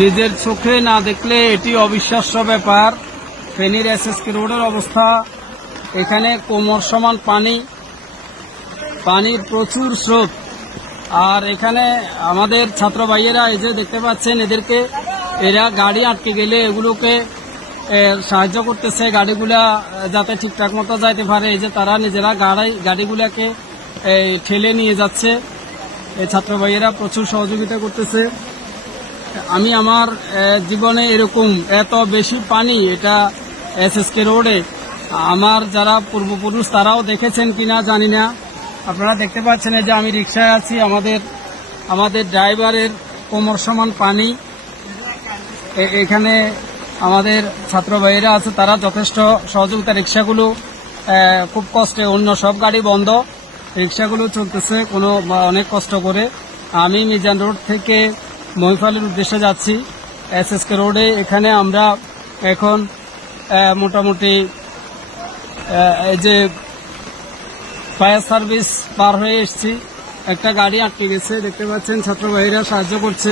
নিজের চোখে না দেখলে এটি অবিশ্বাস্য ব্যাপার। ফেনীর এসএসকে রোডের অবস্থা। এখানে কোমর সমান পানি। পানির প্রচুর স্রোত। আর এখানে আমাদের ছাত্র ভাইয়েরা এই যে দেখতে পাচ্ছেন এদেরকে, এরা গাড়ি আটকে গেলে এগুলোকে সাহায্য করতেছে গাড়িগুলা যাতে ঠিকঠাক মতো যাইতে পারে। এই যে তারা নিজেরা গাড়ি গাড়িগুলাকে ঠেলে নিয়ে যাচ্ছে। ছাত্র ভাইয়েরা প্রচুর সহযোগিতা করতেছে। আমি আমার জীবনে এরকম এত বেশি পানি এটা এসএসকে রোডে, আমার যারা পূর্বপুরুষ তারাও দেখেছেন কিনা জানি না। আপনারা দেখতে পাচ্ছেন যে আমি রিক্সায় আছি, আমাদের আমাদের ড্রাইভারের কোমর সমান পানি। এখানে আমাদের ছাত্র ভাইয়েরা আছে, তারা যথেষ্ট সহযোগিতা। রিক্সাগুলো খুব কষ্টে, অন্য সব গাড়ি বন্ধ। রিক্সাগুলো চলতেছে, কোনো, অনেক কষ্ট করে। আমি মিজান রোড থেকে মহিফালের উদ্দেশ্যে যাচ্ছি। এস এস কে রোডে। এখানে আমরা এখন মোটামুটি যে ফায়ার সার্ভিস পার হয়ে এসছি। একটা গাড়ি আটকে গেছে। দেখতে পাচ্ছেন, ছাত্রবাহীরা সাহায্য করছে।